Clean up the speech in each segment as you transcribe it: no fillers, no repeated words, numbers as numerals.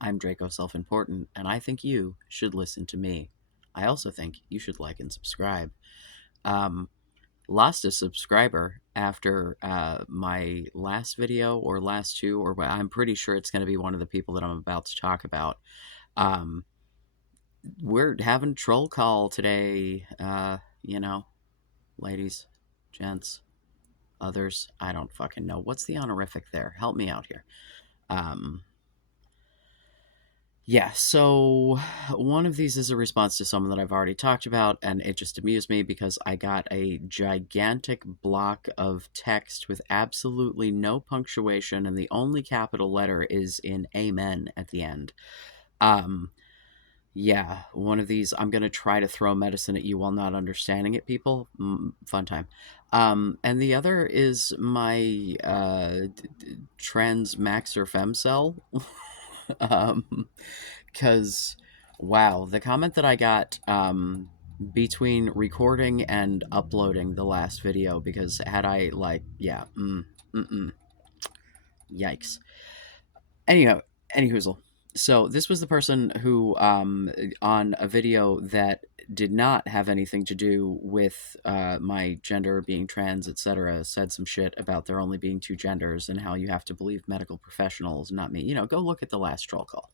I'm Draco Self-Important, and I think you should listen to me. I also think you should like and subscribe. Um, Lost a subscriber after my last video or last two, or I'm pretty sure it's going to be one of the people that I'm about to talk about. Um, we're having troll call today, ladies, gents, others. I don't fucking know. What's the honorific there? Help me out here. Um, Yeah, so one of these is a response to someone that I've already talked about, and it just amused me because I got a gigantic block of text with absolutely no punctuation, and the only capital letter is in amen at the end. Um, yeah, one of these, I'm going to try to throw medicine at you while not understanding it, people. Fun time. And the other is my transmaxxer femcell. Because wow, the comment that I got between recording and uploading the last video, because had I like, yeah, yikes. Anyhow, anyhoozle. So this was the person who, on a video that did not have anything to do with my gender, being trans, etc., said some shit about there only being two genders and how you have to believe medical professionals, not me. Go look at the last troll call.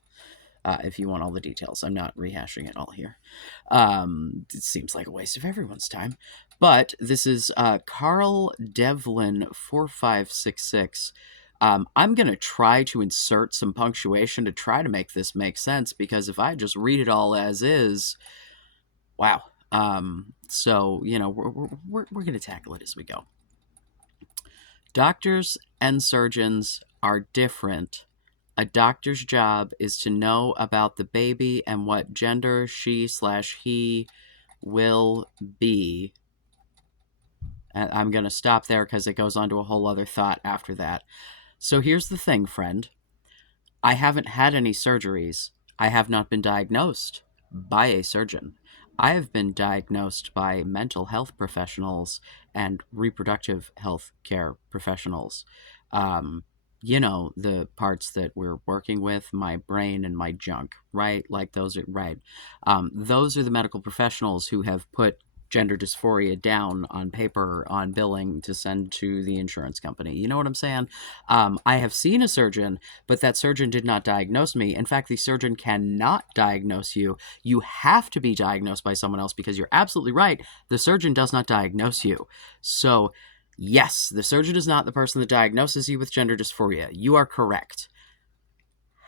If you want all the details. I'm not rehashing it all here. It seems like a waste of everyone's time. But this is Carl Devlin 4566. I'm going to try to insert some punctuation to try to make this make sense, because if I just read it all as is, wow. So, we're going to tackle it as we go. Doctors and surgeons are different. A doctor's job is to know about the baby and what gender she/he will be. And I'm going to stop there because it goes on to a whole other thought after that. So here's the thing, friend. I haven't had any surgeries. I have not been diagnosed by a surgeon. I have been diagnosed by mental health professionals and reproductive health care professionals. The parts that we're working with, my brain and my junk, right? Like those are, right. Those are the medical professionals who have put gender dysphoria down on paper on billing to send to the insurance company. You know what I'm saying? I have seen a surgeon, but that surgeon did not diagnose me. In fact, the surgeon cannot diagnose you. You have to be diagnosed by someone else, because you're absolutely right. The surgeon does not diagnose you. So, yes, the surgeon is not the person that diagnoses you with gender dysphoria. You are correct.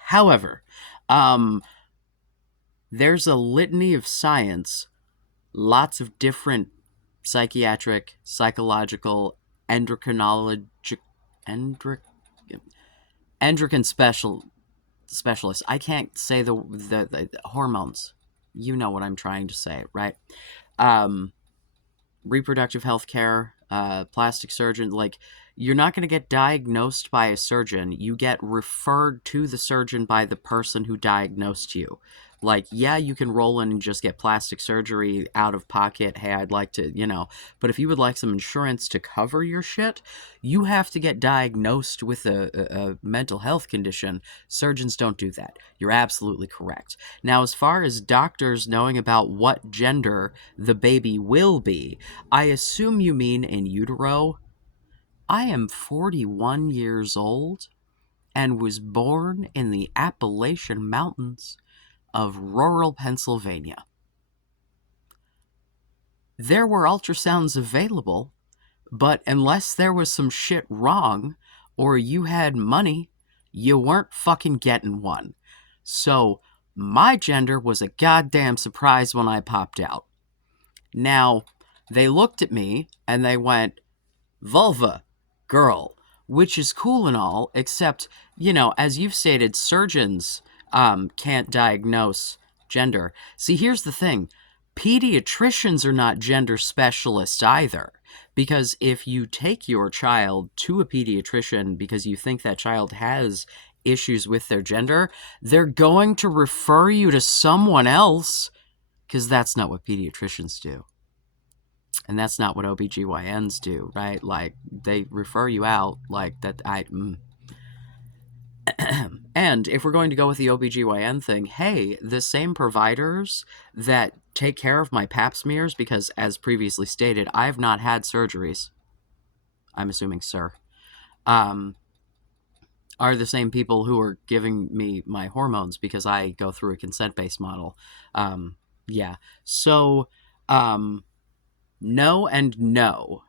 However, there's a litany of science, lots of different psychiatric, psychological, endocrinologic, endocrine specialists. I can't say the hormones. You know what I'm trying to say, right? Reproductive health care, plastic surgeon. Like, you're not going to get diagnosed by a surgeon. You get referred to the surgeon by the person who diagnosed you. Like, yeah, you can roll in and just get plastic surgery out of pocket. Hey, I'd like to, but if you would like some insurance to cover your shit, you have to get diagnosed with a mental health condition. Surgeons don't do that. You're absolutely correct. Now, as far as doctors knowing about what gender the baby will be, I assume you mean in utero. I am 41 years old and was born in the Appalachian Mountains of rural Pennsylvania. There were ultrasounds available, but unless there was some shit wrong or you had money, you weren't fucking getting one. So my gender was a goddamn surprise when I popped out. Now, they looked at me and they went, vulva, girl, which is cool and all, except, as you've stated, surgeons can't diagnose gender. See, here's the thing. Pediatricians are not gender specialists either. Because if you take your child to a pediatrician because you think that child has issues with their gender, they're going to refer you to someone else, because that's not what pediatricians do. And that's not what OBGYNs do, right? Like, they refer you out like that. And if we're going to go with the OBGYN thing, hey, the same providers that take care of my pap smears, because as previously stated, I've not had surgeries, I'm assuming, sir, um, are the same people who are giving me my hormones because I go through a consent-based model. Yeah. So, no and no.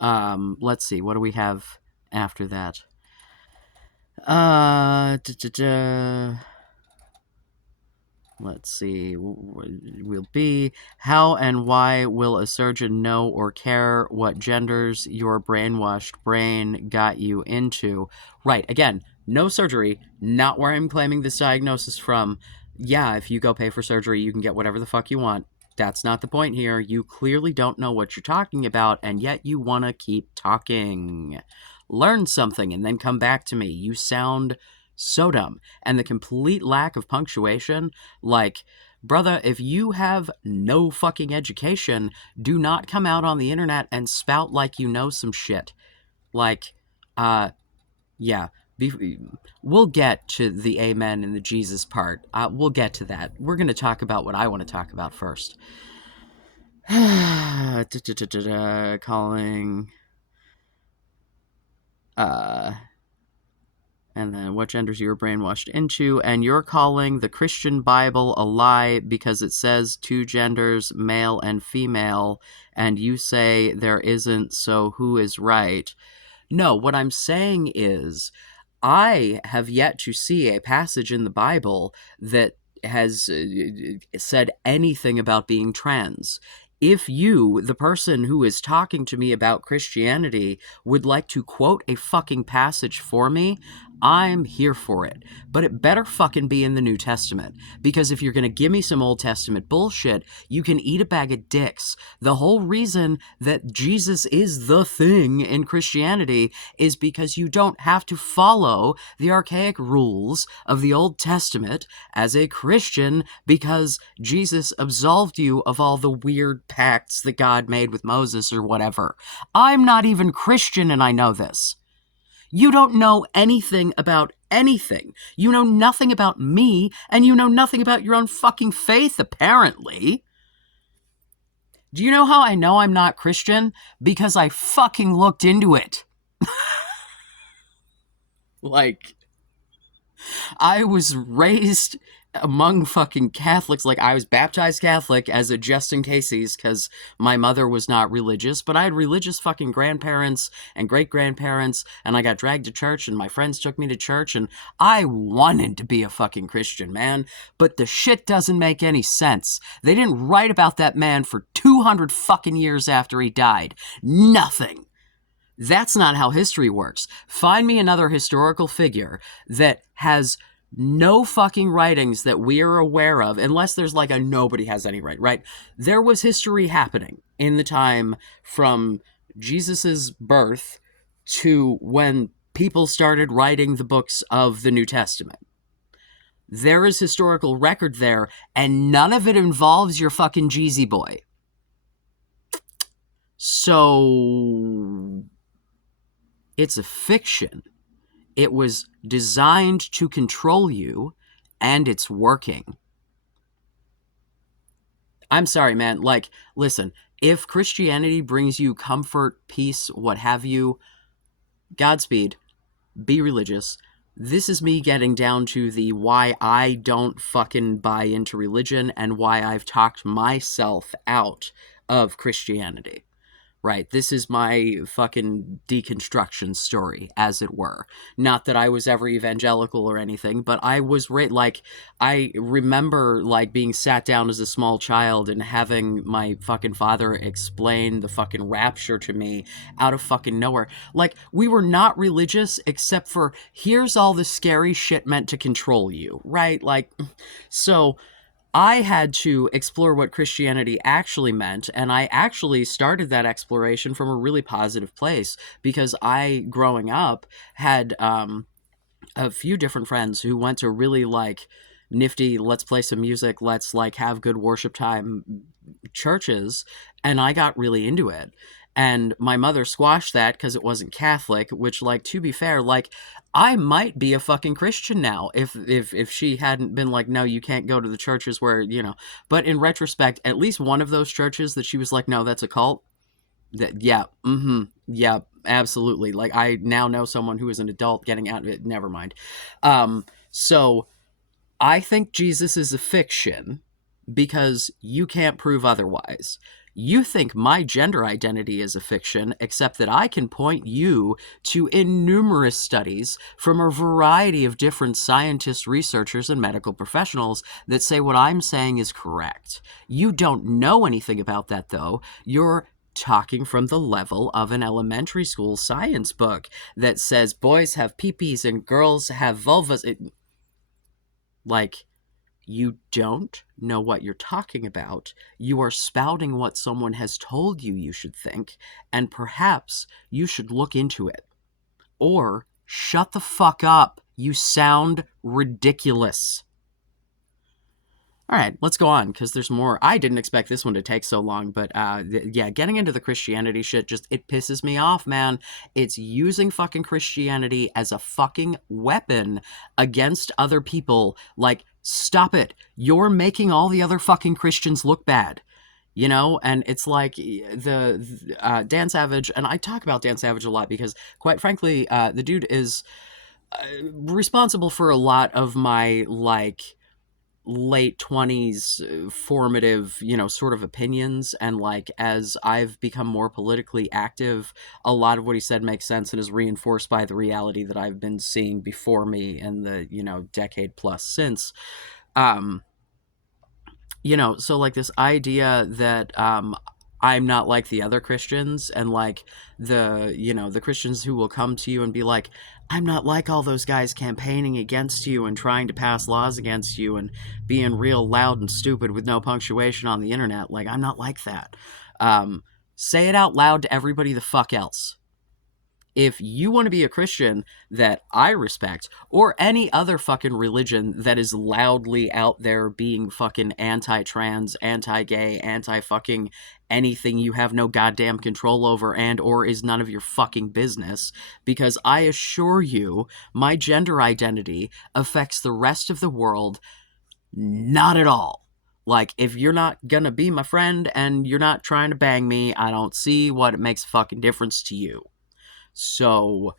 Let's see. What do we have after that? Da, da, da. Let's see. Will be how and why will a surgeon know or care what genders your brainwashed brain got you into? Right. Again, no surgery. Not where I'm claiming this diagnosis from. Yeah, if you go pay for surgery, you can get whatever the fuck you want. That's not the point here. You clearly don't know what you're talking about, and yet you want to keep talking. Learn something and then come back to me. You sound so dumb. And the complete lack of punctuation, like, brother, if you have no fucking education, do not come out on the internet and spout like you know some shit. Like, yeah. We'll get to the amen and the Jesus part. We'll get to that. We're going to talk about what I want to talk about first. Calling. And then what genders you were brainwashed into, and you're calling the Christian Bible a lie because it says two genders, male and female, and you say there isn't, so who is right? No, what I'm saying is I have yet to see a passage in the Bible that has said anything about being trans. If you, the person who is talking to me about Christianity, would like to quote a fucking passage for me, I'm here for it. But it better fucking be in the New Testament. Because if you're going to give me some Old Testament bullshit, you can eat a bag of dicks. The whole reason that Jesus is the thing in Christianity is because you don't have to follow the archaic rules of the Old Testament as a Christian, because Jesus absolved you of all the weird pacts that God made with Moses or whatever. I'm not even Christian and I know this. You don't know anything about anything. You know nothing about me, and you know nothing about your own fucking faith, apparently. Do you know how I know I'm not Christian? Because I fucking looked into it. Like, I was raised among fucking Catholics. Like, I was baptized Catholic as a just in cases because my mother was not religious, but I had religious fucking grandparents and great-grandparents, and I got dragged to church, and my friends took me to church, and I wanted to be a fucking Christian, man, but the shit doesn't make any sense. They didn't write about that man for 200 fucking years after he died. Nothing. That's not how history works. Find me another historical figure that has no fucking writings that we are aware of, unless there's like a nobody has any right? There was history happening in the time from Jesus's birth to when people started writing the books of the New Testament. There is historical record there, and none of it involves your fucking Jeezy boy. So it's a fiction. It was designed to control you, and it's working. I'm sorry, man. Like, listen, if Christianity brings you comfort, peace, what have you, Godspeed, be religious. This is me getting down to the why I don't fucking buy into religion and why I've talked myself out of Christianity. Right, this is my fucking deconstruction story, as it were. Not that I was ever evangelical or anything, but I was, like, I remember, like, being sat down as a small child and having my fucking father explain the fucking rapture to me out of fucking nowhere. Like, we were not religious except for, here's all the scary shit meant to control you, right? Like, so I had to explore what Christianity actually meant, and I actually started that exploration from a really positive place, because I, growing up, had a few different friends who went to really, like, nifty, let's play some music, let's, like, have good worship time churches, and I got really into it. And my mother squashed that because it wasn't Catholic, which, like, to be fair, like, I might be a fucking Christian now if she hadn't been like, no, you can't go to the churches where, you know. But in retrospect, at least one of those churches that she was like, no, that's a cult. That, yeah, yeah, absolutely. Like, I now know someone who is an adult getting out of it. Never mind. So I think Jesus is a fiction because you can't prove otherwise. You think my gender identity is a fiction, except that I can point you to innumerous studies from a variety of different scientists, researchers, and medical professionals that say what I'm saying is correct. You don't know anything about that, though. You're talking from the level of an elementary school science book that says boys have peepees and girls have vulvas. Like, you don't know what you're talking about. You are spouting what someone has told you you should think, and perhaps you should look into it. Or shut the fuck up. You sound ridiculous. All right, let's go on, because there's more. I didn't expect this one to take so long, but yeah, getting into the Christianity shit, just, it pisses me off, man. It's using fucking Christianity as a fucking weapon against other people. Like, stop it. You're making all the other fucking Christians look bad. You know, and it's like Dan Savage, and I talk about Dan Savage a lot because, quite frankly, the dude is responsible for a lot of my, like, late 20s formative, you know, sort of opinions. And, like, as I've become more politically active, a lot of what he said makes sense and is reinforced by the reality that I've been seeing before me in the, you know, decade plus since. You know, so, like, this idea that I'm not like the other Christians, and, like, you know, the Christians who will come to you and be like, I'm not like all those guys campaigning against you and trying to pass laws against you and being real loud and stupid with no punctuation on the internet. Like, I'm not like that. Say it out loud to everybody the fuck else. If you want to be a Christian that I respect, or any other fucking religion that is loudly out there being fucking anti-trans, anti-gay, anti-fucking anything you have no goddamn control over and or is none of your fucking business, because I assure you, my gender identity affects the rest of the world not at all. Like, if you're not gonna be my friend and you're not trying to bang me, I don't see what it makes a fucking difference to you. So,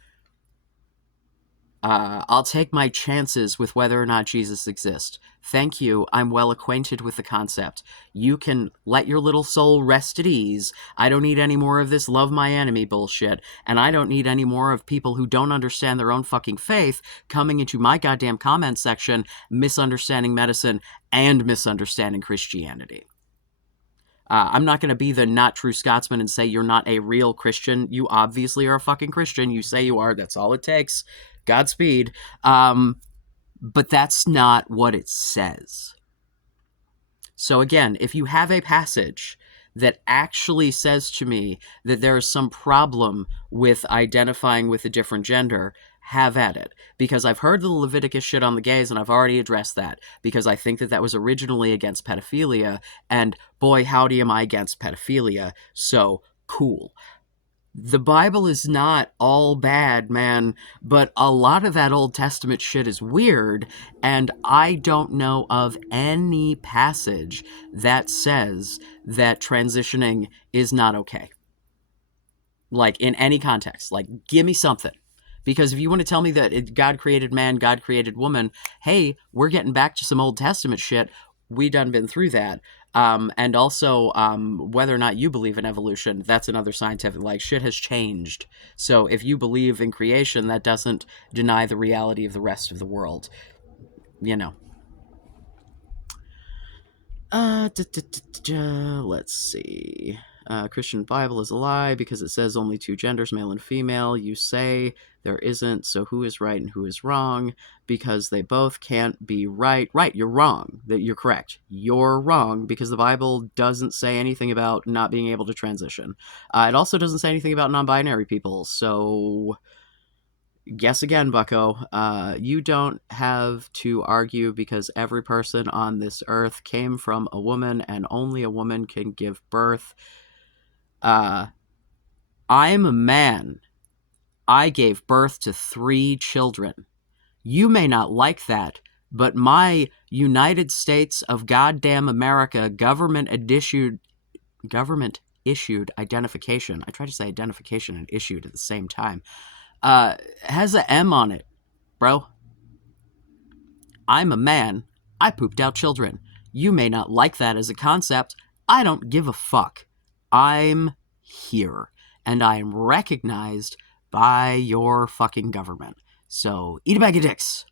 I'll take my chances with whether or not Jesus exists. Thank you, I'm well acquainted with the concept. You can let your little soul rest at ease. I don't need any more of this love my enemy bullshit, and I don't need any more of people who don't understand their own fucking faith coming into my goddamn comment section, misunderstanding medicine and misunderstanding Christianity. I'm not going to be the not true Scotsman and say you're not a real Christian. You obviously are a fucking Christian. You say you are. That's all it takes. Godspeed. But that's not what it says. So again, if you have a passage that actually says to me that there is some problem with identifying with a different gender, have at it. Because I've heard the Leviticus shit on the gays, and I've already addressed that, because I think that that was originally against pedophilia, and boy, howdy am I against pedophilia, so cool. The Bible is not all bad, man, but a lot of that Old Testament shit is weird, and I don't know of any passage that says that transitioning is not okay. Like, in any context. Like, give me something. Because if you want to tell me that God created man, God created woman, hey, we're getting back to some Old Testament shit. We done been through that. And also, whether or not you believe in evolution, that's another scientific, like, shit has changed. So if you believe in creation, that doesn't deny the reality of the rest of the world. You know. Let's see. Christian Bible is a lie because it says only two genders, male and female. You say there isn't, so who is right and who is wrong? Because they both can't be right. Right, you're wrong. You're correct. You're wrong because the Bible doesn't say anything about not being able to transition. It also doesn't say anything about non-binary people, so guess again, bucko. You don't have to argue because every person on this earth came from a woman and only a woman can give birth. I'm a man. I gave birth to 3 children. You may not like that, but my United States of goddamn America government issued identification. I tried to say identification and issued at the same time. Has a M on it, bro. I'm a man. I pooped out children. You may not like that as a concept. I don't give a fuck. I'm here. And I am recognized by your fucking government. So eat a bag of dicks.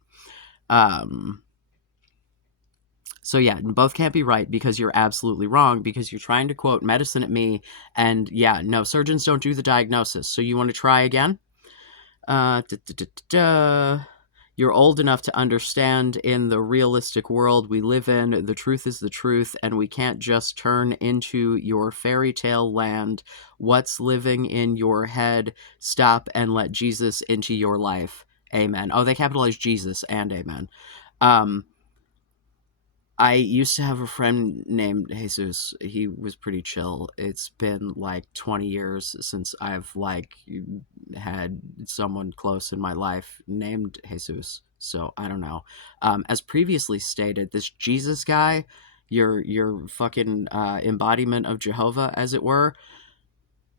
So yeah, both can't be right because you're absolutely wrong because you're trying to quote medicine at me. And yeah, no, surgeons don't do the diagnosis. So you want to try again? Uh, da, da, da, da. You're old enough to understand in the realistic world we live in, the truth is the truth, and we can't just turn into your fairy tale land. What's living in your head? Stop and let Jesus into your life. Amen. Oh, they capitalized Jesus and amen. I used to have a friend named Jesus. He was pretty chill. It's been like 20 years since I've like had someone close in my life named Jesus. So I don't know. As previously stated, this Jesus guy, your fucking embodiment of Jehovah, as it were,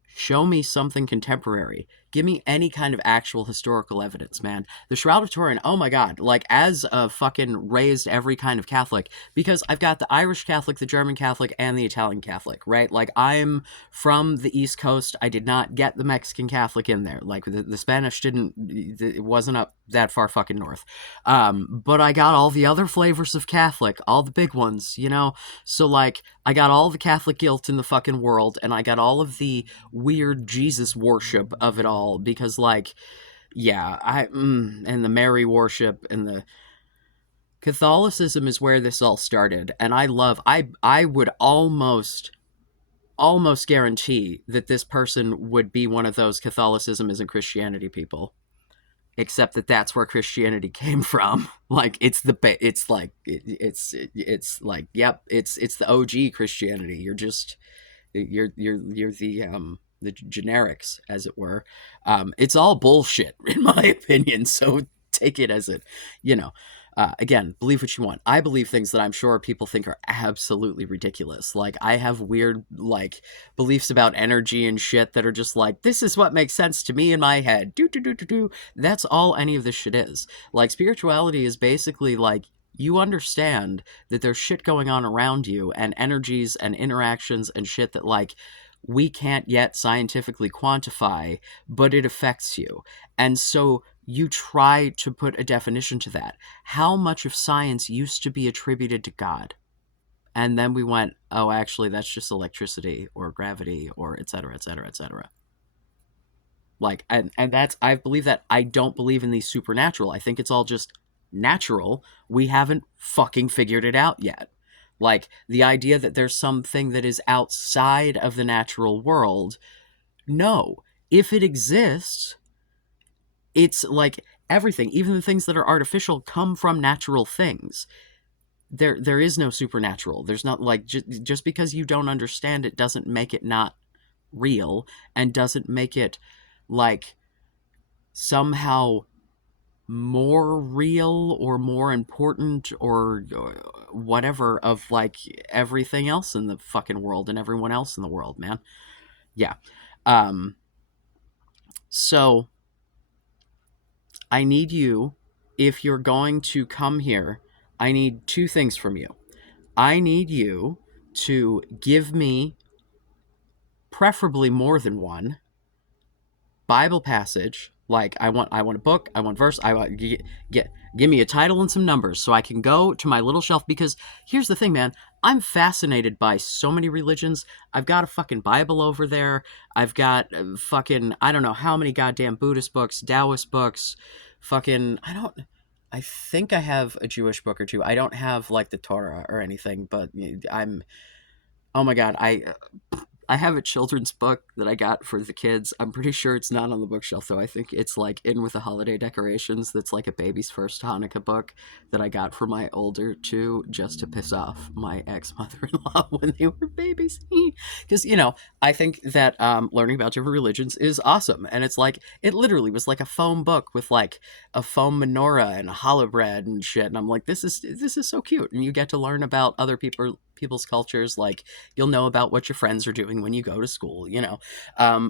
show me something contemporary. Give me any kind of actual historical evidence, man. The Shroud of Turin, oh my god, like, as a fucking raised every kind of Catholic, because I've got the Irish Catholic, the German Catholic, and the Italian Catholic, right? Like, I'm from the East Coast. I did not get the Mexican Catholic in there. Like, the Spanish didn't, it wasn't up that far fucking north. But I got all the other flavors of Catholic, all the big ones, you know? So, like, I got all the Catholic guilt in the fucking world, and I got all of the weird Jesus worship of it all, because, like, yeah, and the Mary worship and the Catholicism is where this all started, and I would almost guarantee that this person would be one of those Catholicism isn't Christianity people, except that that's where Christianity came from. Like, it's like, yep, it's the OG Christianity. You're the generics, as it were. It's all bullshit in my opinion. So take it as it, you know. Again, believe what you want. I believe things that I'm sure people think are absolutely ridiculous. Like, I have weird, like, beliefs about energy and shit that are just like, this is what makes sense to me in my head. Do do do do do. That's all any of this shit is. Like, spirituality is basically like, you understand that there's shit going on around you and energies and interactions and shit that, like, we can't yet scientifically quantify, but it affects you. And so you try to put a definition to that. How much of science used to be attributed to God? And then we went, oh, actually, that's just electricity or gravity or et cetera, et cetera, et cetera. Like, and that's, I believe that. I don't believe in the supernatural. I think it's all just natural. We haven't fucking figured it out yet. Like, the idea that there's something that is outside of the natural world, no. If it exists, it's like everything, even the things that are artificial, come from natural things. There is no supernatural. There's not, like, just because you don't understand it doesn't make it not real, and doesn't make it, like, somehow more real or more important or whatever of, like, everything else in the fucking world and everyone else in the world, man. Yeah. So I need you, if you're going to come here, I need 2 things from you. I need you to give me, preferably more than one, Bible passage. Like, I want a book, I want verse, I want give me a title and some numbers so I can go to my little shelf. Because here's the thing, man, I'm fascinated by so many religions. I've got a fucking Bible over there. I've got fucking, I don't know how many goddamn Buddhist books, Taoist books, fucking, I think I have a Jewish book or two. I don't have, like, the Torah or anything, but I'm, oh my god, I have a children's book that I got for the kids. I'm pretty sure it's not on the bookshelf, though. I think it's like in with the holiday decorations. That's like a baby's first Hanukkah book that I got for my older two just to piss off my ex mother in law when they were babies. Because, you know, I think that learning about different religions is awesome. And it's like, it literally was like a foam book with like a foam menorah and a challah bread and shit. And I'm like, this is so cute. And you get to learn about other people's cultures. Like, you'll know about what your friends are doing when you go to school, you know.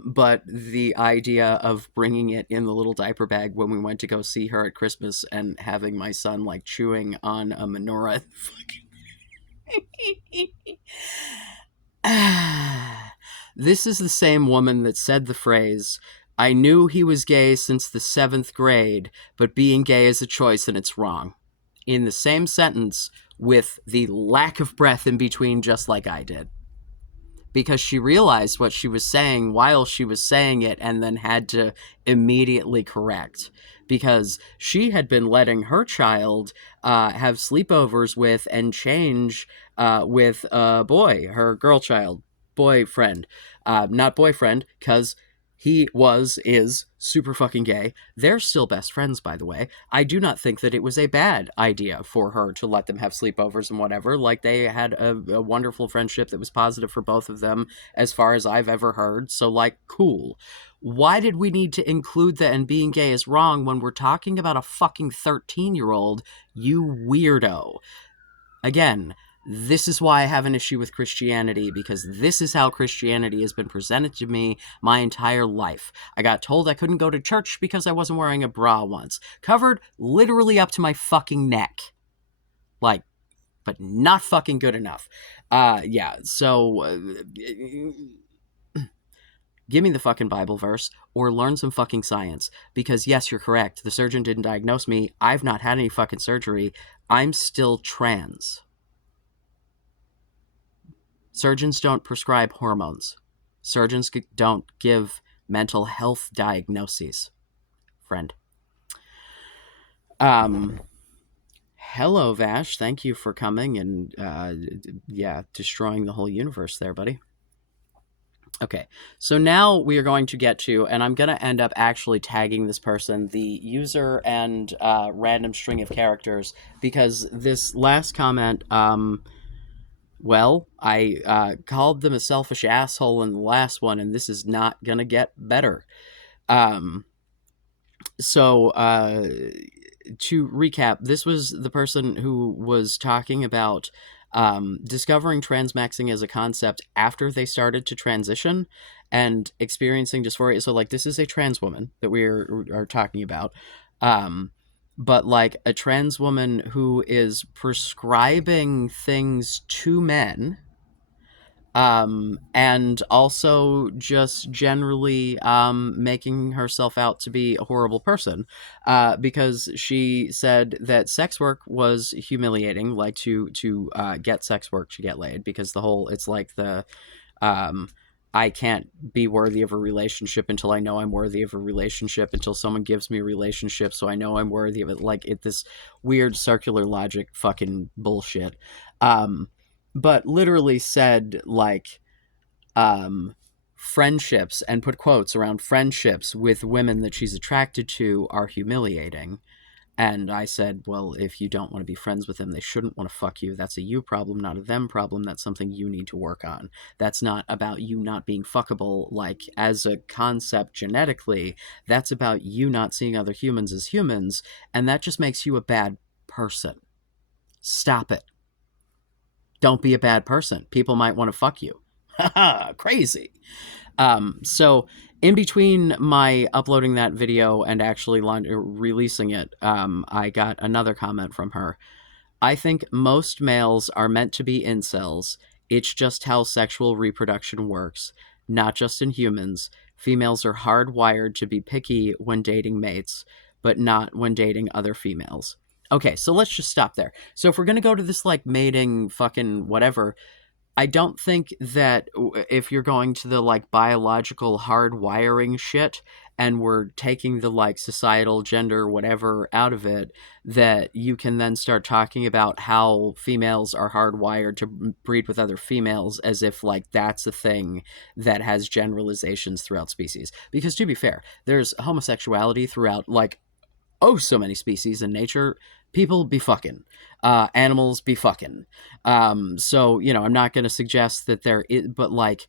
But the idea of bringing it in the little diaper bag when we went to go see her at Christmas and having my son like chewing on a menorah. This is the same woman that said the phrase, "I knew he was gay since the 7th grade, but being gay is a choice and it's wrong," in the same sentence with the lack of breath in between, just like I did. Because she realized what she was saying while she was saying it and then had to immediately correct. Because she had been letting her child have sleepovers with and change with a boy, her girl child, boyfriend. Not boyfriend, because is super fucking gay. They're still best friends, by the way. I do not think that it was a bad idea for her to let them have sleepovers and whatever. Like, they had a wonderful friendship that was positive for both of them, as far as I've ever heard. So, like, cool. Why did we need to include that and being gay is wrong when we're talking about a fucking 13-year-old, you weirdo? Again, this is why I have an issue with Christianity, because this is how Christianity has been presented to me my entire life. I got told I couldn't go to church because I wasn't wearing a bra once. Covered literally up to my fucking neck. Like, but not fucking good enough. Yeah, so give me the fucking Bible verse or learn some fucking science. Because yes, you're correct. The surgeon didn't diagnose me. I've not had any fucking surgery. I'm still trans. Surgeons don't prescribe hormones. Surgeons don't give mental health diagnoses, friend. Hello, Vash. Thank you for coming and, destroying the whole universe there, buddy. Okay, so now we are going to get to, and I'm going to end up actually tagging this person, the user and random string of characters, because this last comment, well, I called them a selfish asshole in the last one, and this is not going to get better. So, to recap, this was the person who was talking about discovering transmaxxing as a concept after they started to transition and experiencing dysphoria. So, like, this is a trans woman that we are talking about. But like a trans woman who is prescribing things to men, and also just generally making herself out to be a horrible person, because she said that sex work was humiliating, like to get sex work to get laid, because the whole, it's like the I can't be worthy of a relationship until I know I'm worthy of a relationship, until someone gives me a relationship so I know I'm worthy of it. Like, this weird circular logic fucking bullshit. But literally said, like, friendships, and put quotes around friendships with women that she's attracted to, are humiliating. And I said, well, if you don't want to be friends with them, they shouldn't want to fuck you. That's a you problem, not a them problem. That's something you need to work on. That's not about you not being fuckable, like, as a concept genetically. That's about you not seeing other humans as humans, and that just makes you a bad person. Stop it. Don't be a bad person. People might want to fuck you. Haha, crazy. So in between my uploading that video and actually releasing it, I got another comment from her. I think most males are meant to be incels. It's just how sexual reproduction works, not just in humans. Females are hardwired to be picky when dating mates, but not when dating other females. Okay, so let's just stop there. So if we're going to go to this, like, mating fucking whatever, I don't think that if you're going to the like biological hard wiring shit and we're taking the like societal gender whatever out of it, that you can then start talking about how females are hardwired to breed with other females as if like that's a thing that has generalizations throughout species. Because to be fair, there's homosexuality throughout like oh so many species in nature. People be fucking, animals be fucking. So you know, I'm not going to suggest that there is, but like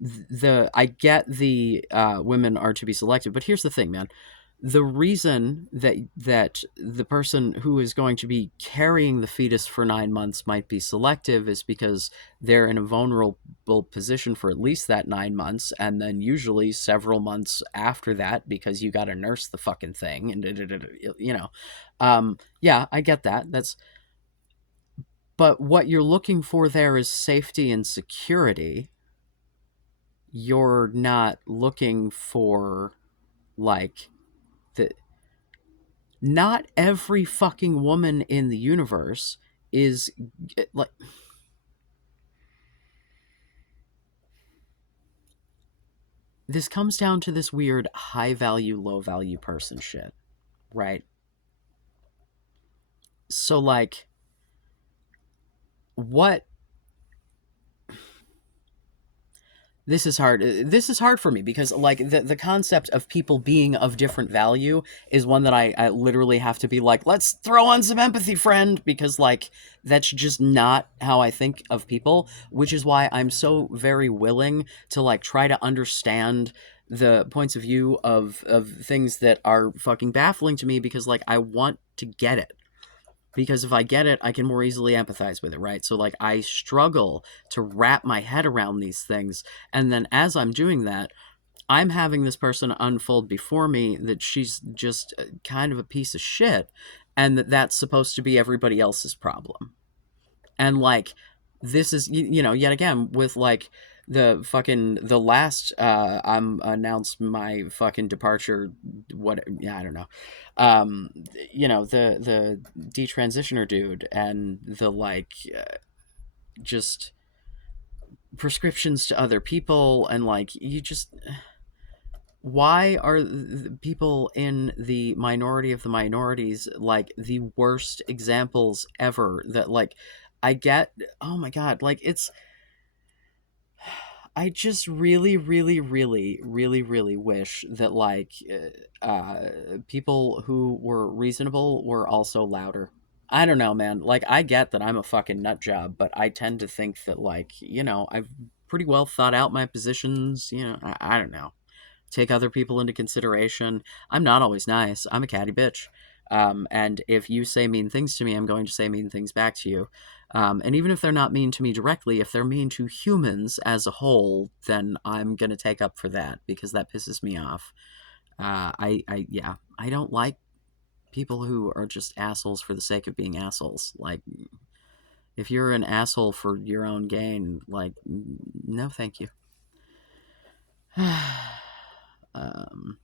the I get the women are to be selected, but here's the thing, man. The reason that the person who is going to be carrying the fetus for 9 months might be selective is because they're in a vulnerable position for at least that 9 months, and then usually several months after that because you got to nurse the fucking thing, and you know, yeah, I get that. That's but what you're looking for there is safety and security. You're not looking for like the not every fucking woman in the universe is like this comes down to this weird high value low value person shit, right? So like what this is hard. This is hard for me because like the concept of people being of different value is one that I literally have to be like, let's throw on some empathy, friend, because like that's just not how I think of people, which is why I'm so very willing to like try to understand the points of view of things that are fucking baffling to me because like I want to get it, because if I get it, I can more easily empathize with it, right? So like I struggle to wrap my head around these things, and then as I'm doing that, I'm having this person unfold before me that she's just kind of a piece of shit, and that that's supposed to be everybody else's problem. And like this is you know, yet again with like the last I'm announced my fucking departure, what, yeah, I don't know, um you know, the detransitioner dude and the like just prescriptions to other people, and like you just why are people in the minority of the minorities like the worst examples ever that like I get, oh my god, like it's I just really really really really really wish that like people who were reasonable were also louder. I don't know, man. Like I get that I'm a fucking nut job, but I tend to think that like, you know, I've pretty well thought out my positions, you know, I don't know, take other people into consideration. I'm not always nice. I'm a catty bitch. And if you say mean things to me, I'm going to say mean things back to you. And even if they're not mean to me directly, if they're mean to humans as a whole, then I'm going to take up for that because that pisses me off. Yeah, I don't like people who are just assholes for the sake of being assholes. Like, if you're an asshole for your own gain, like, no, thank you. um,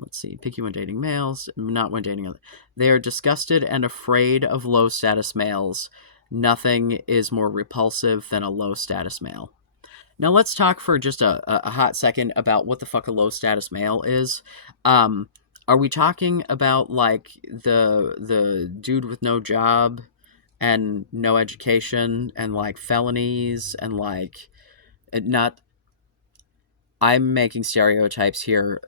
let's see, picky when dating males, not when dating other. They are disgusted and afraid of low status males. Nothing is more repulsive than a low status male. Now let's talk for just a hot second about what the fuck a low status male is. Um, are we talking about like the dude with no job and no education and like felonies and like not? I'm making stereotypes here.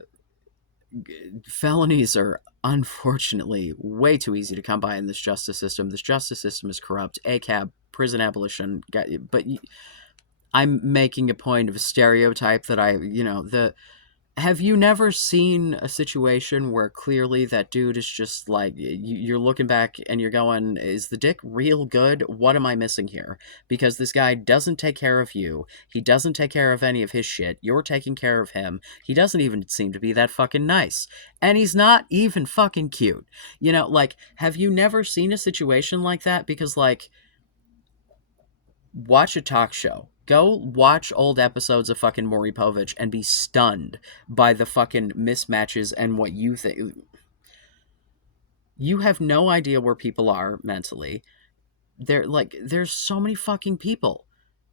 Felonies are unfortunately way too easy to come by in this justice system. This justice system is corrupt. ACAB, prison abolition, but I'm making a point of a stereotype that I, you know, the have you never seen a situation where clearly that dude is just like you're looking back and you're going, is the dick real good? What am I missing here? Because this guy doesn't take care of you. He doesn't take care of any of his shit. You're taking care of him. He doesn't even seem to be that fucking nice. And he's not even fucking cute. You know, like, have you never seen a situation like that? Because, like, watch a talk show. Go watch old episodes of fucking Maury Povich and be stunned by the fucking mismatches and what you think. You have no idea where people are mentally. They're like, there's so many fucking people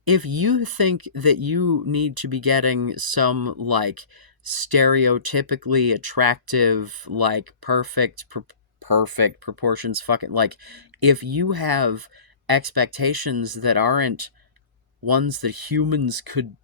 if you think that you need to be getting some, like, stereotypically attractive, like, perfect proportions, fucking, like, if you have expectations that aren't ones that humans could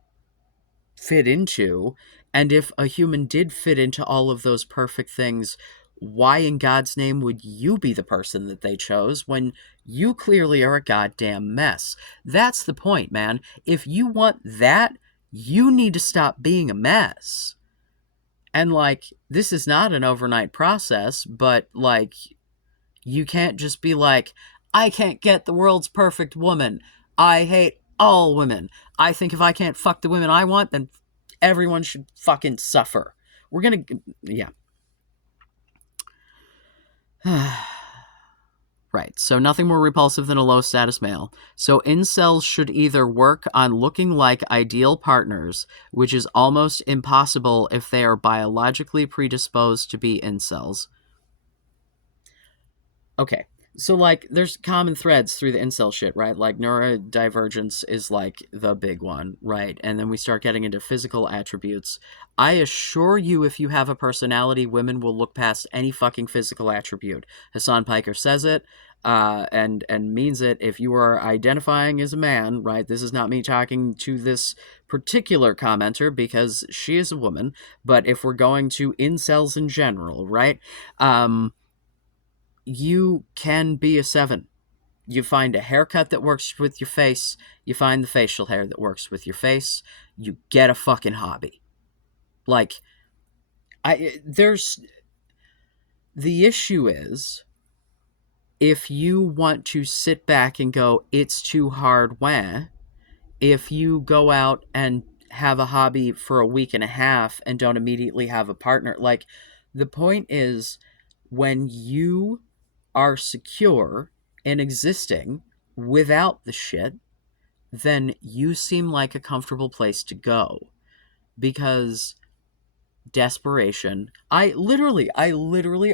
fit into, and if a human did fit into all of those perfect things, why in God's name would you be the person that they chose when you clearly are a goddamn mess? That's the point, man. If you want that, you need to stop being a mess. And, like, this is not an overnight process, but, like, you can't just be like, I can't get the world's perfect woman. I hate all women. I think if I can't fuck the women I want, then everyone should fucking suffer. We're gonna, yeah. Right, so nothing more repulsive than a low status male. So incels should either work on looking like ideal partners, which is almost impossible if they are biologically predisposed to be incels. Okay, so, like, there's common threads through the incel shit, right? Like, neurodivergence is, like, the big one, right? And then we start getting into physical attributes. I assure you, if you have a personality, women will look past any fucking physical attribute. Hassan Piker says it, and means it. If you are identifying as a man, right? This is not me talking to this particular commenter because she is a woman, but if we're going to incels in general, right? You can be a 7. You find a haircut that works with your face. You find the facial hair that works with your face. You get a fucking hobby. Like, there's... The issue is, if you want to sit back and go, it's too hard, wah, if you go out and have a hobby for a week and a half and don't immediately have a partner, like, the point is, when you are secure in existing without the shit, then you seem like a comfortable place to go. Because desperation. I literally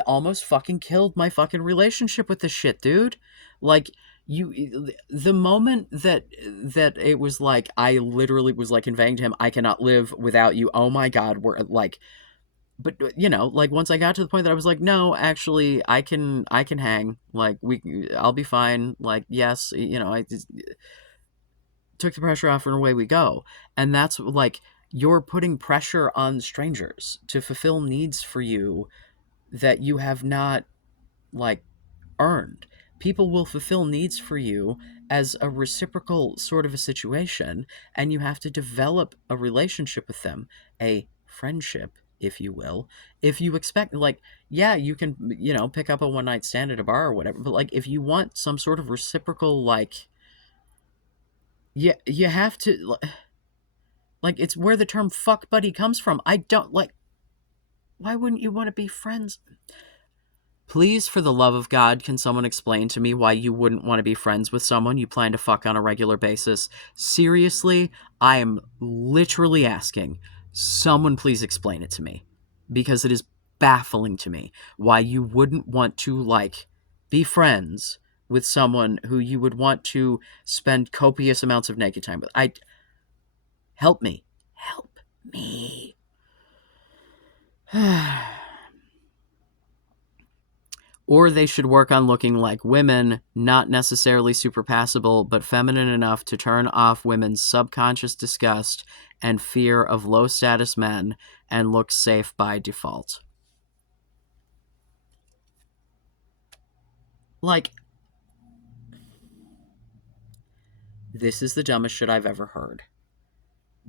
almost fucking killed my fucking relationship with this shit, dude. Like, the moment that it was like, I literally was like conveying to him, I cannot live without you. Oh my God, we're like, but like, once I got to the point that I was like, no, actually, I can hang. Like, I'll be fine. Like, yes, I just took the pressure off and away we go. And that's, like, you're putting pressure on strangers to fulfill needs for you that you have not, like, earned. People will fulfill needs for you as a reciprocal sort of a situation, and you have to develop a relationship with them, a friendship, if you will. If you expect, like, yeah, you can, pick up a one night stand at a bar or whatever, but, like, if you want some sort of reciprocal, like, you have to, like, it's where the term fuck buddy comes from. I don't, like, why wouldn't you want to be friends? Please, for the love of God, can someone explain to me why you wouldn't want to be friends with someone you plan to fuck on a regular basis? Seriously, I am literally asking. Someone please explain it to me. Because it is baffling to me why you wouldn't want to, like, be friends with someone who you would want to spend copious amounts of naked time with. Help me. Help me. Or they should work on looking like women, not necessarily super passable, but feminine enough to turn off women's subconscious disgust and fear of low-status men and look safe by default. Like, this is the dumbest shit I've ever heard.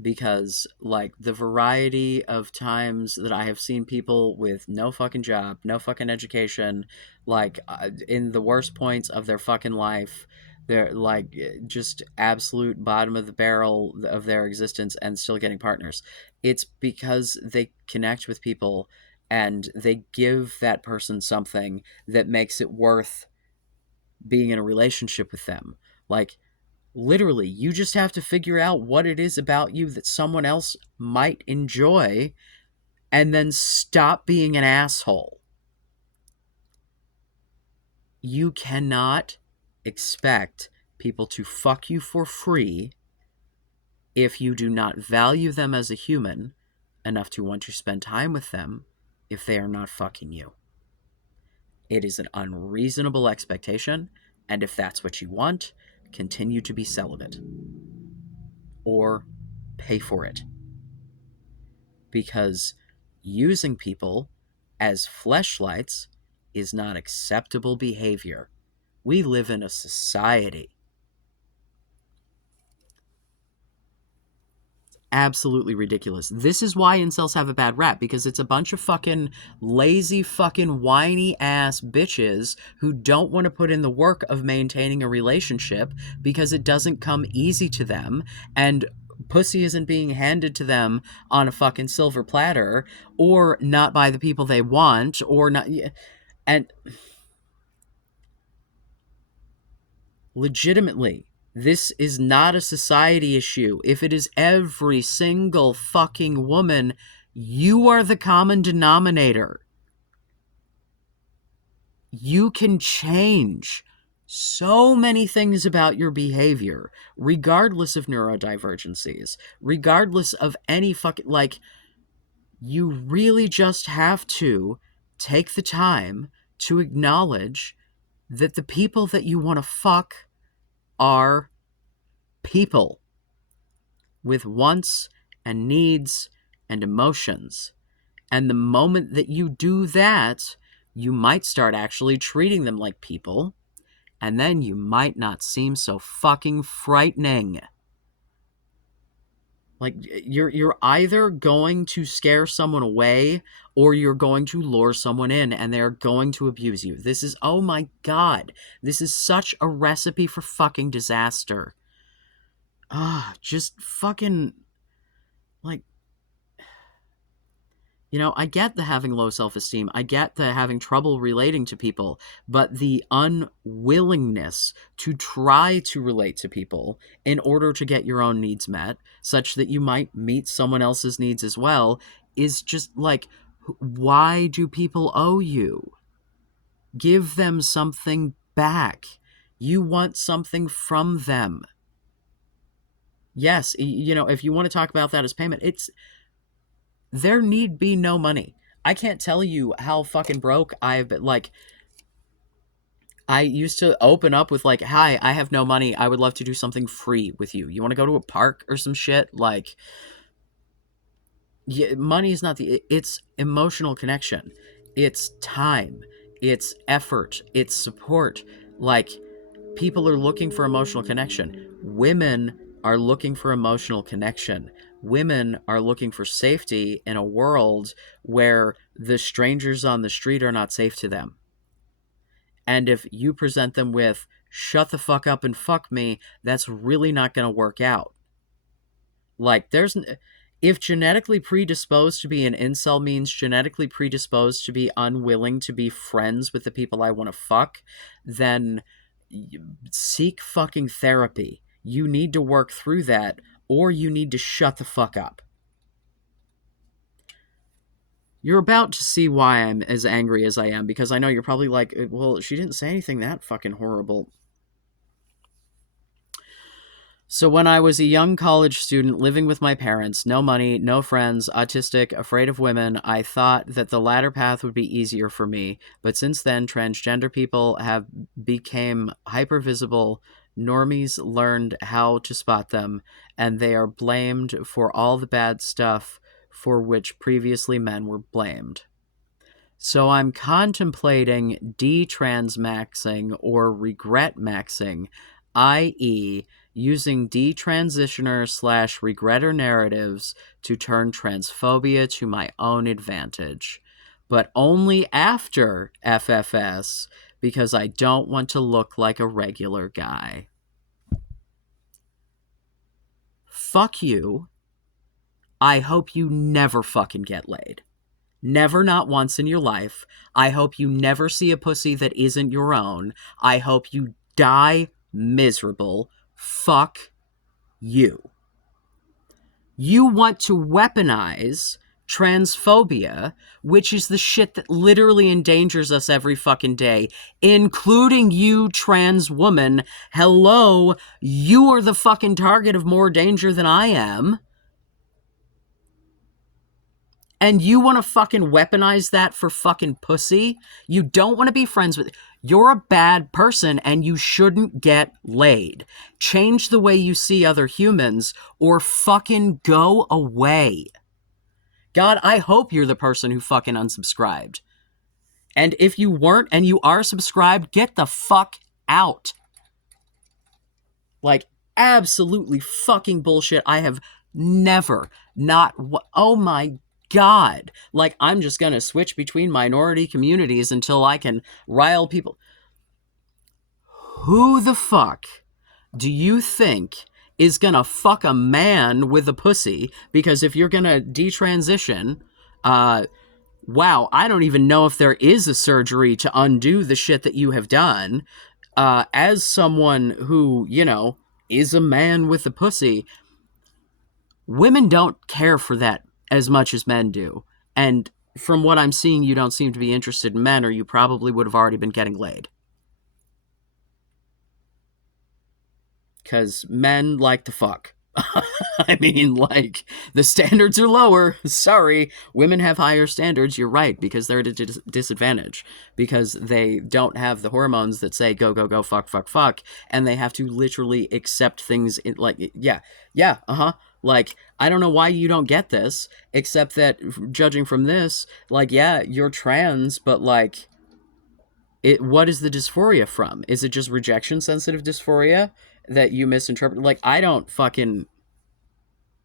Because, like, the variety of times that I have seen people with no fucking job, no fucking education, like, in the worst points of their fucking life, they're, like, just absolute bottom of the barrel of their existence and still getting partners. It's because they connect with people and they give that person something that makes it worth being in a relationship with them. Like, literally, you just have to figure out what it is about you that someone else might enjoy and then stop being an asshole. You cannot expect people to fuck you for free if you do not value them as a human enough to want to spend time with them if they are not fucking you. It is an unreasonable expectation, and if that's what you want, continue to be celibate. Or pay for it. Because using people as fleshlights is not acceptable behavior. We live in a society. Absolutely ridiculous. This is why incels have a bad rap, because it's a bunch of fucking lazy, fucking whiny ass bitches who don't want to put in the work of maintaining a relationship because it doesn't come easy to them, and pussy isn't being handed to them on a fucking silver platter, or not by the people they want, or not. And legitimately, this is not a society issue. If it is every single fucking woman, you are the common denominator. You can change so many things about your behavior, regardless of neurodivergencies, regardless of any fucking, like, you really just have to take the time to acknowledge that the people that you want to fuck are people with wants and needs and emotions. And the moment that you do that, you might start actually treating them like people, and then you might not seem so fucking frightening. Like, you're either going to scare someone away, or you're going to lure someone in, and they're going to abuse you. This is, oh my god, this is such a recipe for fucking disaster. Just fucking, like, you know, I get the having low self-esteem, I get the having trouble relating to people, but the unwillingness to try to relate to people in order to get your own needs met, such that you might meet someone else's needs as well, is just like, why do people owe you? Give them something back. You want something from them. Yes, you know, if you want to talk about that as payment, there need be no money. I can't tell you how fucking broke I've been. Like, I used to open up with, like, hi, I have no money. I would love to do something free with you. You want to go to a park or some shit? Like, yeah, money is not it's emotional connection. It's time. It's effort. It's support. Like, people are looking for emotional connection. Women are looking for emotional connection. Women are looking for safety in a world where the strangers on the street are not safe to them. And if you present them with, shut the fuck up and fuck me, that's really not going to work out. Like, if genetically predisposed to be an incel means genetically predisposed to be unwilling to be friends with the people I want to fuck, then seek fucking therapy. You need to work through that, or you need to shut the fuck up. You're about to see why I'm as angry as I am, because I know you're probably like, well, she didn't say anything that fucking horrible. So when I was a young college student living with my parents, no money, no friends, autistic, afraid of women, I thought that the latter path would be easier for me. But since then, transgender people have become hypervisible. Normies learned how to spot them, and they are blamed for all the bad stuff for which previously men were blamed. So I'm contemplating de-transmaxxing or regret maxing, i.e., using detransitioner/regretter narratives to turn transphobia to my own advantage. But only after FFS, because I don't want to look like a regular guy. Fuck you. I hope you never fucking get laid. Never, not once in your life. I hope you never see a pussy that isn't your own. I hope you die miserable. Fuck you. You want to weaponize transphobia, which is the shit that literally endangers us every fucking day, including you, trans woman. Hello, you are the fucking target of more danger than I am. And you want to fucking weaponize that for fucking pussy? You don't want to be friends with... You're a bad person and you shouldn't get laid. Change the way you see other humans or fucking go away. God, I hope you're the person who fucking unsubscribed. And if you weren't and you are subscribed, get the fuck out. Like, absolutely fucking bullshit. I have never, oh my God. Like, I'm just gonna switch between minority communities until I can rile people. Who the fuck do you think is gonna fuck a man with a pussy? Because if you're gonna detransition, wow, I don't even know if there is a surgery to undo the shit that you have done. As someone who, you know, is a man with a pussy, women don't care for that as much as men do. And from what I'm seeing, you don't seem to be interested in men, or you probably would have already been getting laid. Because men like to fuck. I mean, like, the standards are lower. Sorry. Women have higher standards. You're right, because they're at a disadvantage. Because they don't have the hormones that say go, go, go, fuck, fuck, fuck. And they have to literally accept things in, like, yeah, Like, I don't know why you don't get this, except that, judging from this, like, yeah, you're trans, but, like, what is the dysphoria from? Is it just rejection-sensitive dysphoria that you misinterpret? Like, I don't fucking...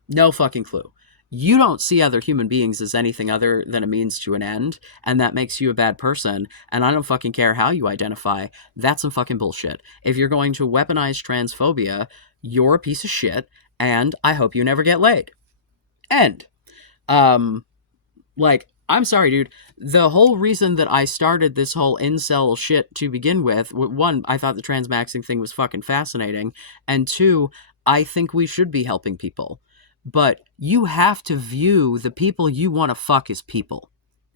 No fucking clue. You don't see other human beings as anything other than a means to an end, and that makes you a bad person, and I don't fucking care how you identify. That's some fucking bullshit. If you're going to weaponize transphobia, you're a piece of shit, and I hope you never get laid. End. Like, I'm sorry, dude. The whole reason that I started this whole incel shit to begin with, one, I thought the transmaxxing thing was fucking fascinating, and two, I think we should be helping people. But you have to view the people you want to fuck as people.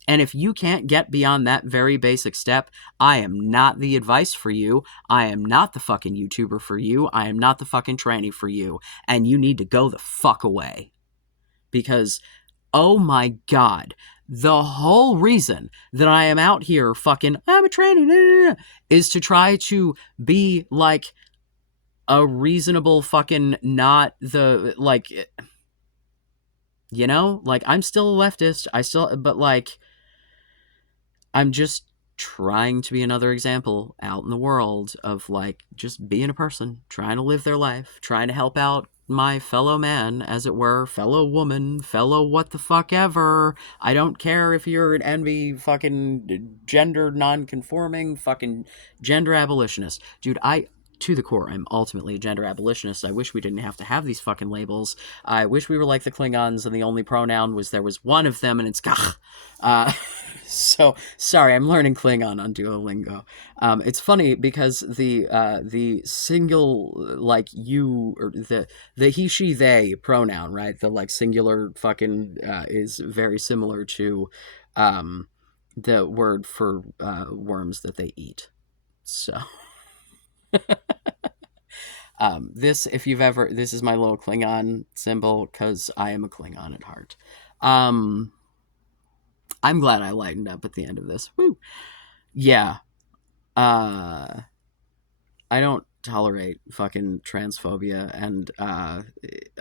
And if you can't get beyond that very basic step, I am not the advice for you. I am not the fucking YouTuber for you. I am not the fucking tranny for you. And you need to go the fuck away. Because... oh my God, the whole reason that I am out here fucking, I'm a tranny, is to try to be like a reasonable fucking, not the, like, you know, like, I'm still a leftist, but like, I'm just trying to be another example out in the world of like just being a person, trying to live their life, trying to help out my fellow man, as it were, fellow woman, fellow what the fuck ever. I don't care if you're an envy fucking gender non-conforming fucking gender abolitionist. Dude, to the core, I'm ultimately a gender abolitionist. I wish we didn't have to have these fucking labels. I wish we were like the Klingons and the only pronoun was there was one of them and it's gach. So, sorry, I'm learning Klingon on Duolingo. It's funny because the single, like, you, or the he, she, they pronoun, right? The, like, singular fucking, is very similar to, the word for, worms that they eat. So... this is my little Klingon symbol, because I am a Klingon at heart. I'm glad I lightened up at the end of this. Woo! Yeah. I don't tolerate fucking transphobia, and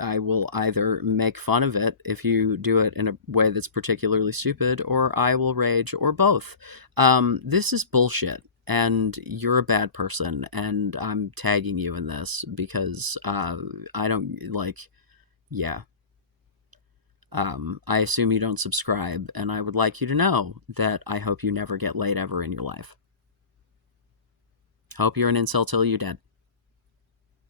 I will either make fun of it if you do it in a way that's particularly stupid, or I will rage, or both. This is bullshit. And you're a bad person, and I'm tagging you in this because I don't, like, yeah. I assume you don't subscribe, and I would like you to know that I hope you never get laid ever in your life. Hope you're an incel till you're dead.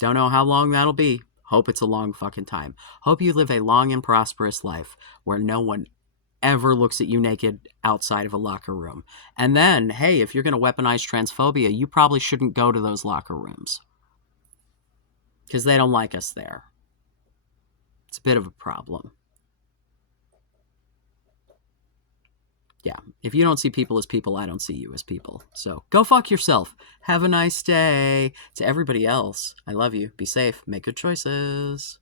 Don't know how long that'll be. Hope it's a long fucking time. Hope you live a long and prosperous life where no one ever looks at you naked outside of a locker room. And then, hey, if you're going to weaponize transphobia, you probably shouldn't go to those locker rooms. Because they don't like us there. It's a bit of a problem. Yeah, if you don't see people as people, I don't see you as people. So go fuck yourself. Have a nice day. To everybody else, I love you. Be safe. Make good choices.